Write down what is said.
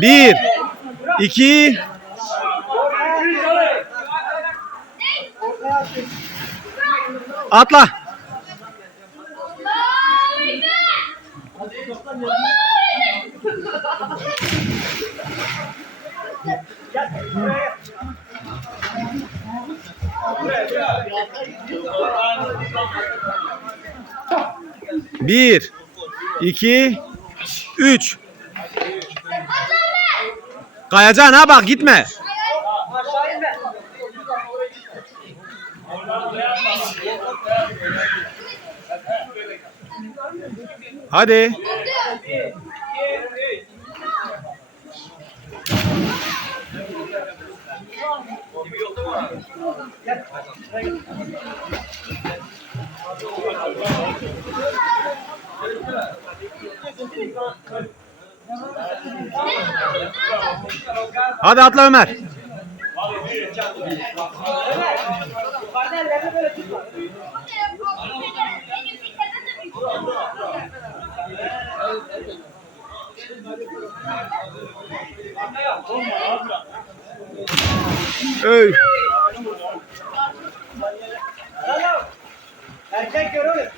Bir, iki, atla. Bir, iki, üç. Kayacaksın ha bak gitme. Hadi. Hadi atla Ömer. Öy. Erkek görür.